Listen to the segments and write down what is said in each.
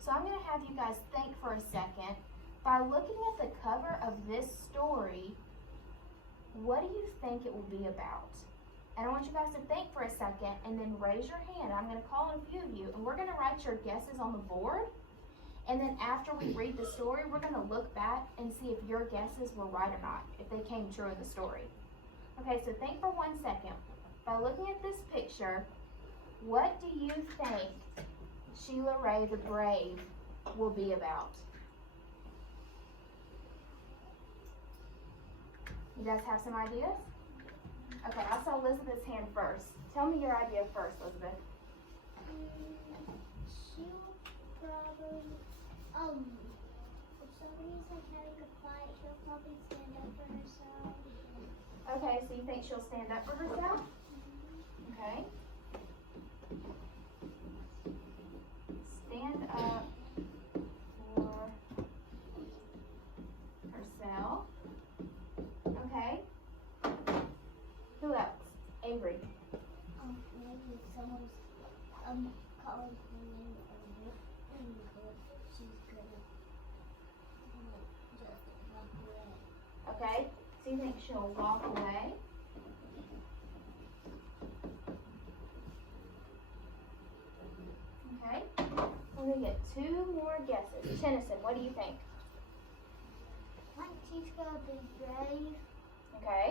So I'm going to have you guys think for a second. By looking at the cover of this story, what do you think it will be about? And I want you guys to think for a second and then raise your hand. I'm going to call on a few of you, and we're going to write your guesses on the board. And then after we read the story, we're going to look back and see if your guesses were right or not, if they came true in the story. Okay, so think for 1 second. By looking at this picture, what do you think Sheila Ray the Brave will be about? You guys have some ideas? Okay, I saw Elizabeth's hand first. Tell me your idea first, Elizabeth. She'll probably, if somebody's like having a fight, she'll probably stand up for herself. Okay, so you think she'll stand up for herself? Okay. Stand up for herself. Okay. Who else? Avery. Maybe someone's calling her name and she's gonna just walk away. Okay. So you think she'll walk away? Okay. We're gonna get 2 more guesses. Tennyson, what do you think? I think she's gonna be brave. Okay.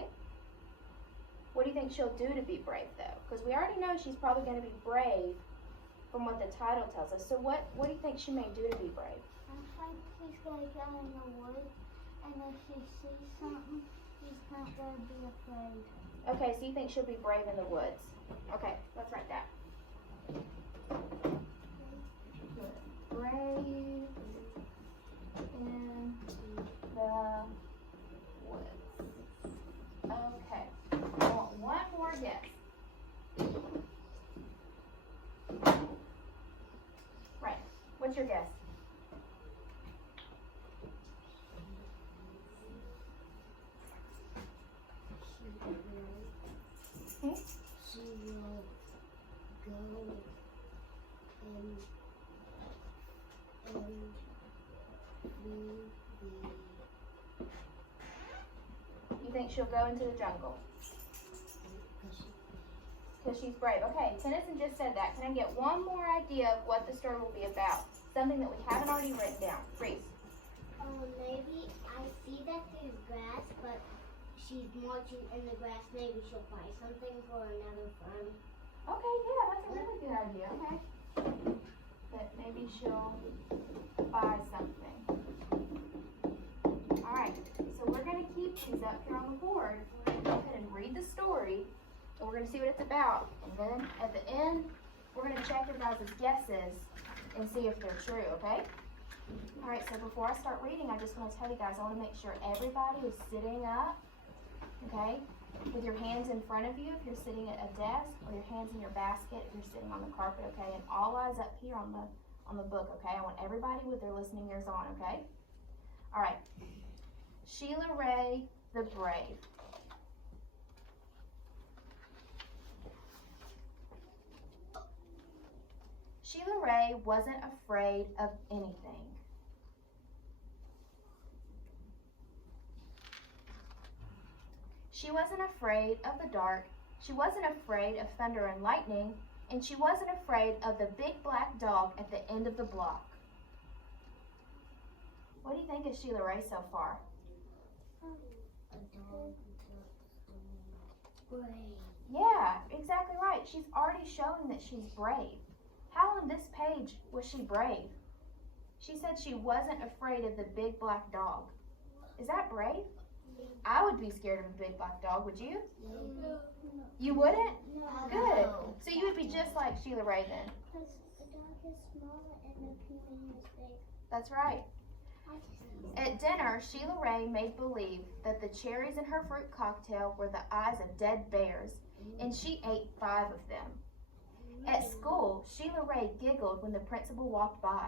What do you think she'll do to be brave, though? Because we already know she's probably going to be brave from what the title tells us. So what do you think she may do to be brave? I think she's gonna go in the woods, and if she sees something, she's not gonna be afraid. Okay, so you think she'll be brave in the woods. Okay, let's write that. Brave in the woods. Okay, I want 1 more guess. Right, what's your guess? Hmm? She will go and You think she'll go into the jungle? Because she's brave. Okay, Tennyson just said that. Can I get 1 more idea of what the story will be about? Something that we haven't already written down. Reese. Maybe I see that there's grass, but she's marching in the grass. Maybe she'll buy something for another farm. Okay, yeah, that's a really good idea. Okay. That maybe she'll buy something. Alright, so we're going to keep these up here on the board. We're going to go ahead and read the story, and we're going to see what it's about. And then at the end, we're going to check your guys' guesses and see if they're true, okay? Alright, so before I start reading, I just want to tell you guys, I want to make sure everybody is sitting up, okay? With your hands in front of you if you're sitting at a desk, or your hands in your basket if you're sitting on the carpet, okay? And all eyes up here on the book, okay? I want everybody with their listening ears on, okay? Alright. Sheila Ray the Brave. Sheila Ray wasn't afraid of anything. She wasn't afraid of the dark. She wasn't afraid of thunder and lightning. And she wasn't afraid of the big black dog at the end of the block. What do you think of Sheila Ray so far? A dog brave. Yeah, exactly right. She's already showing that she's brave. How on this page was she brave? She said she wasn't afraid of the big black dog. Is that brave? I would be scared of a big black dog, would you? No. You wouldn't? No. Good. So you would be just like Sheila Ray then. Because the dog is small and the human is big. That's right. At dinner, Sheila Ray made believe that the cherries in her fruit cocktail were the eyes of dead bears, and she ate 5 of them. At school, Sheila Ray giggled when the principal walked by.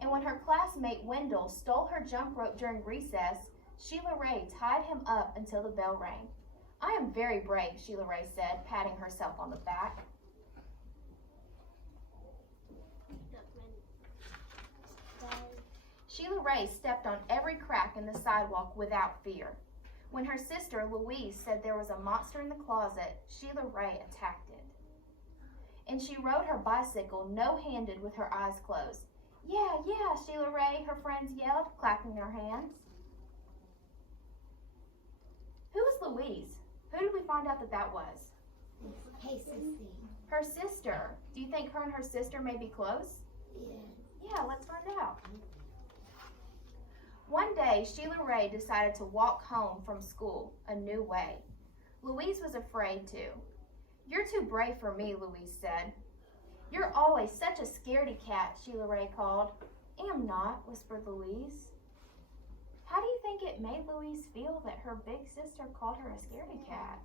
And when her classmate Wendell stole her jump rope during recess, Sheila Ray tied him up until the bell rang. I am very brave, Sheila Ray said, patting herself on the back. Ray stepped on every crack in the sidewalk without fear. When her sister, Louise, said there was a monster in the closet, Sheila Ray attacked it. And she rode her bicycle no-handed with her eyes closed. Yeah, yeah, Sheila Ray, her friends yelled, clapping their hands. Who was Louise? Who did we find out that was? Hey, sissy. Her sister. Do you think her and her sister may be close? Yeah. Yeah, let's find out. One day, Sheila Ray decided to walk home from school a new way. Louise was afraid too. You're too brave for me, Louise said. You're always such a scaredy cat, Sheila Ray called. Am not, whispered Louise. How do you think it made Louise feel that her big sister called her a scaredy cat?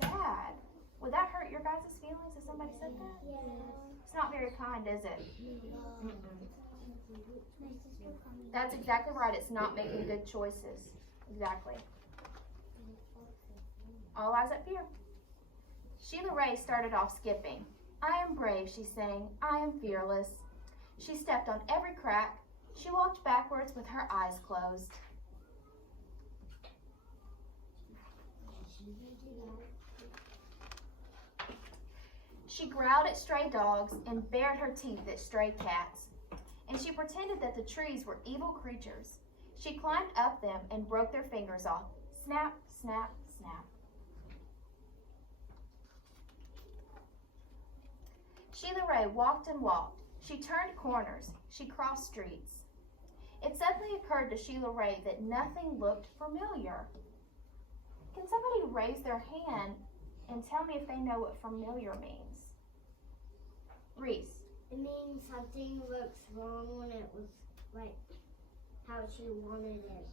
Sad. Would that hurt your guys' feelings if somebody said that? Yeah. It's not very kind, is it? My sister called me. That's exactly right. It's not making good choices. Exactly. All eyes up here. Sheila Ray started off skipping. I am brave, she sang. I am fearless. She stepped on every crack. She walked backwards with her eyes closed. She growled at stray dogs and bared her teeth at stray cats. And she pretended that the trees were evil creatures. She climbed up them and broke their fingers off. Snap, snap, snap. Sheila Ray walked and walked. She turned corners. She crossed streets. It suddenly occurred to Sheila Ray that nothing looked familiar. Can somebody raise their hand and tell me if they know what familiar means? Reese. It means something looks wrong when it was like how she wanted it.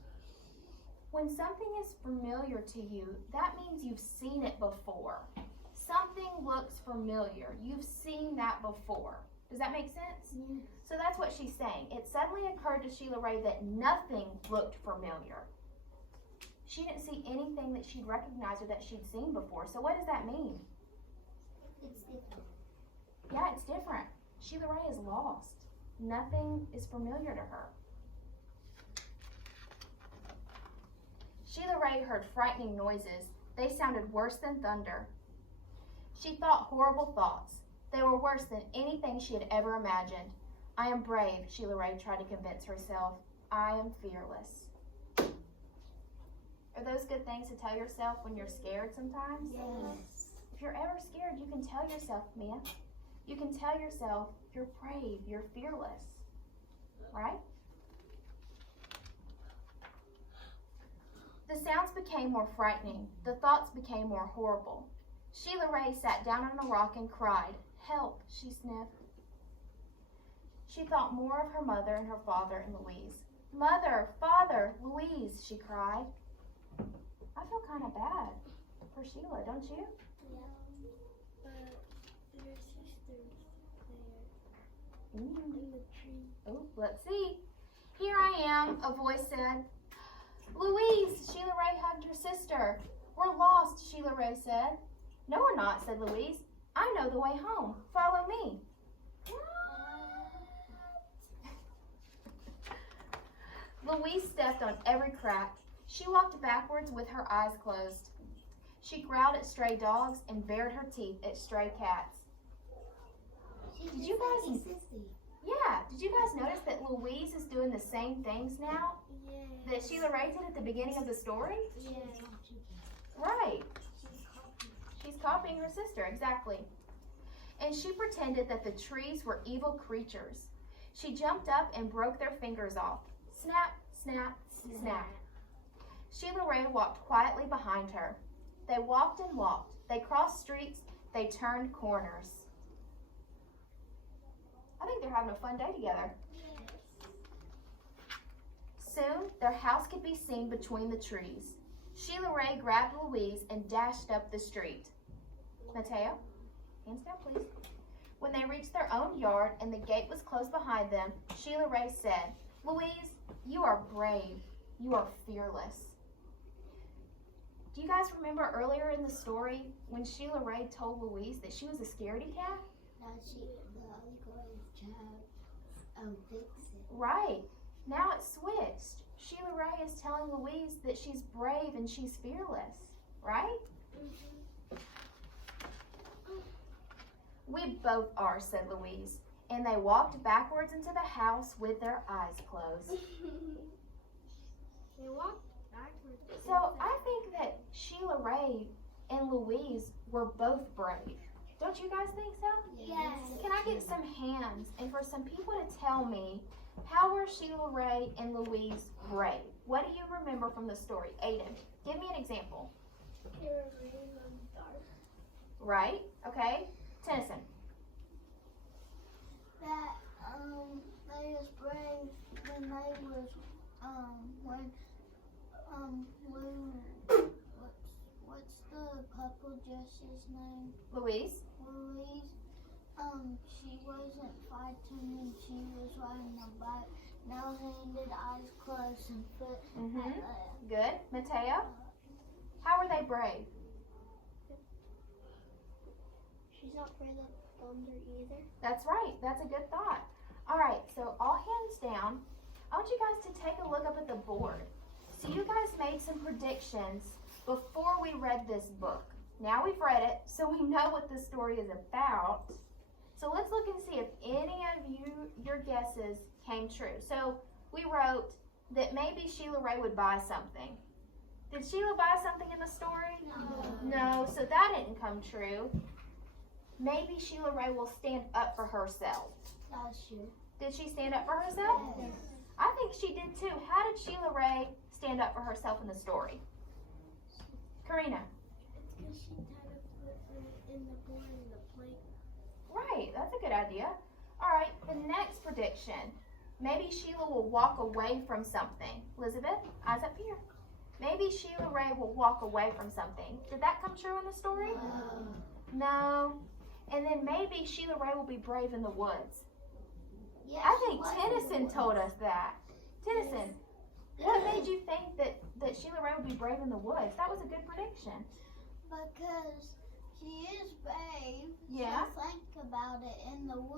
When something is familiar to you, that means you've seen it before. Something looks familiar. You've seen that before. Does that make sense? Yeah. So that's what she's saying. It suddenly occurred to Sheila Ray that nothing looked familiar. She didn't see anything that she'd recognized or that she'd seen before. So what does that mean? It's different. Yeah, it's different. Sheila Ray is lost. Nothing is familiar to her. Sheila Ray heard frightening noises. They sounded worse than thunder. She thought horrible thoughts. They were worse than anything she had ever imagined. I am brave, Sheila Ray tried to convince herself. I am fearless. Are those good things to tell yourself when you're scared sometimes? Yes. If you're ever scared, you can tell yourself, Mia. You can tell yourself, you're brave, you're fearless. Right? The sounds became more frightening. The thoughts became more horrible. Sheila Ray sat down on a rock and cried. Help, she sniffed. She thought more of her mother and her father and Louise. Mother, father, Louise, she cried. I feel kind of bad for Sheila, don't you? Yeah. But your sister's there in the tree. Oh, let's see. Here I am, a voice said. Louise, Sheila Ray hugged her sister. We're lost, Sheila Ray said. No, we're not, said Louise. I know the way home. Follow me. Louise stepped on every crack. She walked backwards with her eyes closed. She growled at stray dogs and bared her teeth at stray cats. Did you guys? Yeah, did you guys notice that Louise is doing the same things now that Sheila Ray did at the beginning of the story? Yeah. Right. She's copying her sister, exactly. And she pretended that the trees were evil creatures. She jumped up and broke their fingers off. Snap, snap, snap. Sheila Ray walked quietly behind her. They walked and walked. They crossed streets. They turned corners. I think they're having a fun day together. Soon, their house could be seen between the trees. Sheila Ray grabbed Louise and dashed up the street. Mateo, hands down, please. When they reached their own yard and the gate was closed behind them, Sheila Ray said, Louise, you are brave. You are fearless. Do you guys remember earlier in the story when Sheila Ray told Louise that she was a scaredy cat? The other girl is trying to fix it. Right. Now it's switched. Sheila Ray is telling Louise that she's brave and she's fearless, right? We both are, said Louise, and they walked backwards into the house with their eyes closed. They walked backwards. So I think that Sheila Ray and Louise were both brave. Don't you guys think so? Yes. Can I get some hands and for some people to tell me, how were Sheila Ray and Louise brave? What do you remember from the story? Aiden, give me an example. They were reading in the dark. Right? Okay. Tennyson. That they was brave when they was what's the couple Jess's name? Louise. Louise. She wasn't fighting and she was riding a bike. No handed, eyes closed, and foot at left. Good. Mateo. How were they brave? She's not afraid of thunder either. That's right. That's a good thought. All right. So all hands down. I want you guys to take a look up at the board. So you guys made some predictions before we read this book. Now we've read it, so we know what this story is about. So let's look and see if any of your guesses came true. So we wrote that maybe Sheila Ray would buy something. Did Sheila buy something in the story? No, so that didn't come true. Maybe Sheila Ray will stand up for herself. That's true. Did she stand up for herself? Yes. I think she did too. How did Sheila Ray stand up for herself in the story? Karina. It's because she tied up in the board in the plate. Right, that's a good idea. All right, the next prediction. Maybe Sheila will walk away from something. Elizabeth, eyes up here. Maybe Sheila Ray will walk away from something. Did that come true in the story? No. And then maybe Sheila Ray will be brave in the woods. Yeah, I think Tennyson told us that. Tennyson, what made you think that Sheila Ray would be brave in the woods? That was a good prediction. Because she is brave. Yeah. So think about it in the woods.